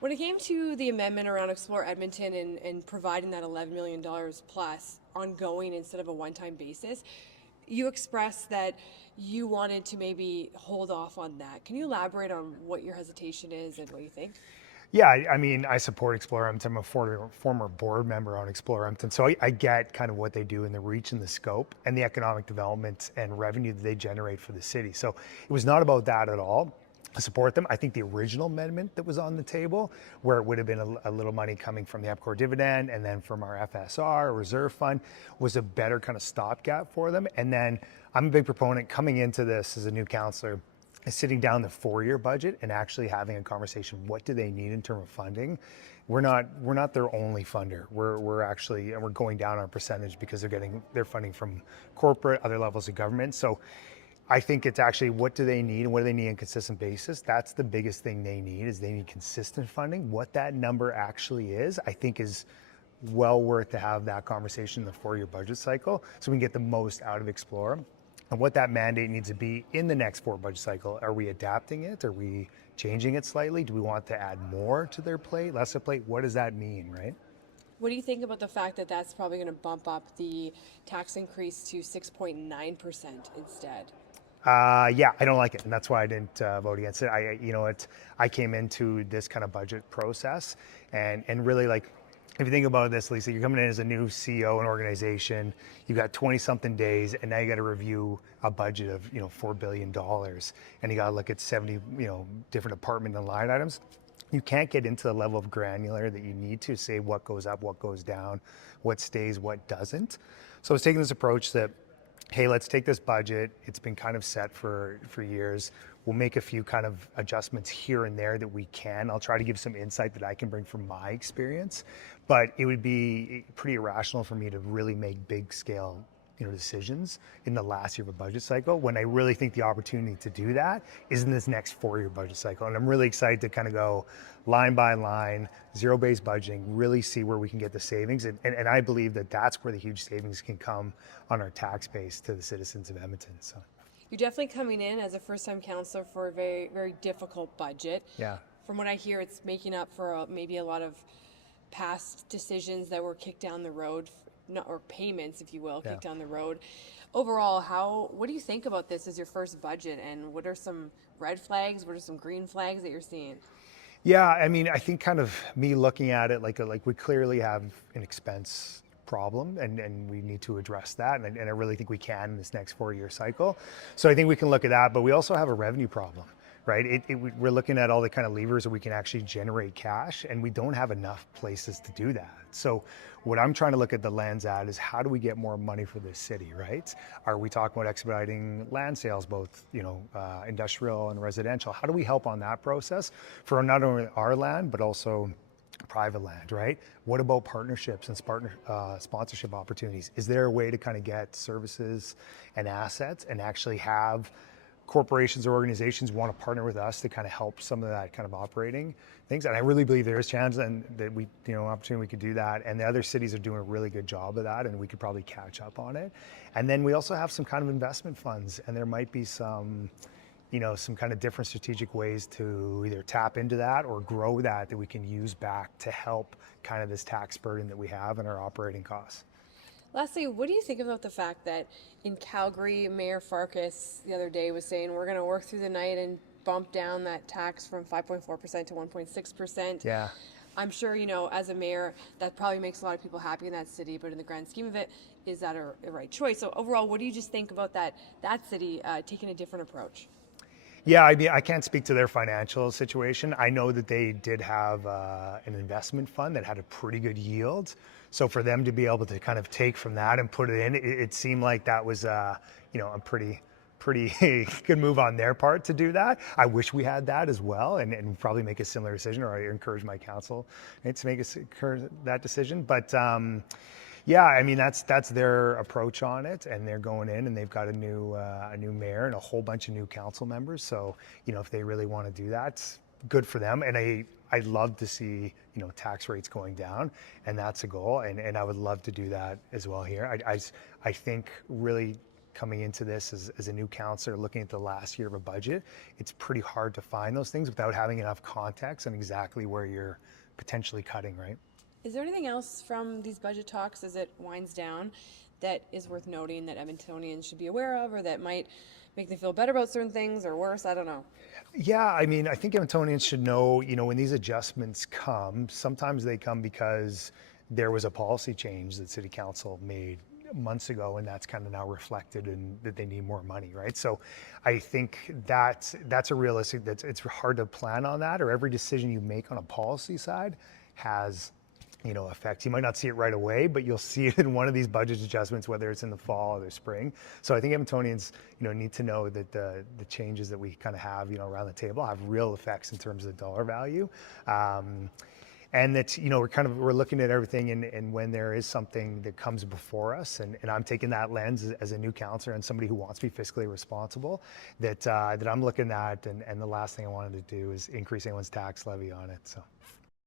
When it came to the amendment around Explore Edmonton and providing that $11 million plus ongoing instead of a one-time basis, you expressed that you wanted to maybe hold off on that. Can you elaborate on what your hesitation is and what you think? Yeah, I mean, I support Explore Edmonton. I'm a former board member on Explore Edmonton, so I get kind of what they do and the reach and the scope and the economic development and revenue that they generate for the city. So it was not about that at all. I support them. I think the original amendment that was on the table, where it would have been a little money coming from the EPCOR dividend and then from our FSR reserve fund, was a better kind of stopgap for them. And then I'm a big proponent coming into this as a new councillor, is sitting down the 4-year budget and actually having a conversation. What do they need in terms of funding? We're not their only funder. We're actually, and we're going down our percentage because they're getting their funding from corporate, other levels of government. So I think it's actually what do they need and what do they need on a consistent basis. That's the biggest thing they need, is they need consistent funding. What that number actually is, I think, is well worth to have that conversation in the 4-year budget cycle so we can get the most out of Explore. And what that mandate needs to be in the next 4 budget cycle. Are we adapting it? Are we changing it slightly? Do we want to add more to their plate, less to plate? What does that mean, right? What do you think about the fact that that's probably going to bump up the tax increase to 6.9% instead? Yeah, I don't like it, and that's why I didn't vote against it. I came into this kind of budget process, and really, like, if you think about this, Lisa, you're coming in as a new CEO of an organization, you've got 20-something days, and now you got to review a budget of $4 billion, and you got to look at 70 different department and line items. You can't get into the level of granular that you need to say what goes up, what goes down, what stays, what doesn't. So I was taking this approach that, hey, let's take this budget. It's been kind of set for years. We'll make a few kind of adjustments here and there that we can. I'll try to give some insight that I can bring from my experience, but it would be pretty irrational for me to really make big scale decisions in the last year of a budget cycle, when I really think the opportunity to do that is in this next 4-year budget cycle. And I'm really excited to kind of go line by line, zero-based budgeting, really see where we can get the savings. And I believe that that's where the huge savings can come on our tax base to the citizens of Edmonton. So You're definitely coming in as a first-time councillor for a very, very difficult budget. yeah. From what I hear, it's making up for maybe a lot of past decisions that were kicked down the road, or payments, if you will, kicked down the road. Overall, what do you think about this as your first budget, and what are some red flags, what are some green flags that you're seeing? Yeah, I mean, I think kind of me looking at it like we clearly have an expense problem, and we need to address that, and I really think we can in this next 4-year cycle. So I think we can look at that, but we also have a revenue problem, right? We're looking at all the kind of levers that we can actually generate cash, and we don't have enough places to do that. So what I'm trying to look at the lens at is, how do we get more money for this city, right? Are we talking about expediting land sales, both industrial and residential? How do we help on that process for not only our land, but also private land, right? What about partnerships and sponsorship opportunities? Is there a way to kind of get services and assets and actually have corporations or organizations want to partner with us to kind of help some of that kind of operating things? And I really believe there is chance and that we, opportunity we could do that. And the other cities are doing a really good job of that, and we could probably catch up on it. And then we also have some kind of investment funds, and there might be some kind of different strategic ways to either tap into that or grow that we can use back to help kind of this tax burden that we have in our operating costs. Lastly, what do you think about the fact that in Calgary, Mayor Farkas the other day was saying we're going to work through the night and bump down that tax from 5.4% to 1.6%? Yeah. I'm sure, as a mayor, that probably makes a lot of people happy in that city, but in the grand scheme of it, is that a right choice? So overall, what do you just think about that city taking a different approach? Yeah, I mean, I can't speak to their financial situation. I know that they did have an investment fund that had a pretty good yield. So for them to be able to kind of take from that and put it in, it seemed like that was a pretty good move on their part to do that. I wish we had that as well, and probably make a similar decision, or I encourage my council to make that decision. But yeah, I mean, that's their approach on it, and they're going in, and they've got a new mayor and a whole bunch of new council members. So if they really want to do that, good for them. And I'd love to see tax rates going down, and that's a goal. And I would love to do that as well here. I think really coming into this as a new councillor, looking at the last year of a budget, it's pretty hard to find those things without having enough context on exactly where you're potentially cutting, right? Is there anything else from these budget talks as it winds down that is worth noting that Edmontonians should be aware of, or that might make them feel better about certain things or worse? I don't know. Yeah, I mean, I think Edmontonians should know, when these adjustments come, sometimes they come because there was a policy change that City Council made months ago, and that's kind of now reflected in that they need more money, right? So I think that's a realistic, it's hard to plan on that, or every decision you make on a policy side has effects. You might not see it right away, but you'll see it in one of these budget adjustments, whether it's in the fall or the spring. So I think Edmontonians, need to know that the changes that we kind of have, around the table have real effects in terms of the dollar value. And that, we're looking at everything, and when there is something that comes before us, and I'm taking that lens as a new councillor and somebody who wants to be fiscally responsible, that I'm looking at, and the last thing I wanted to do is increase anyone's tax levy on it. So.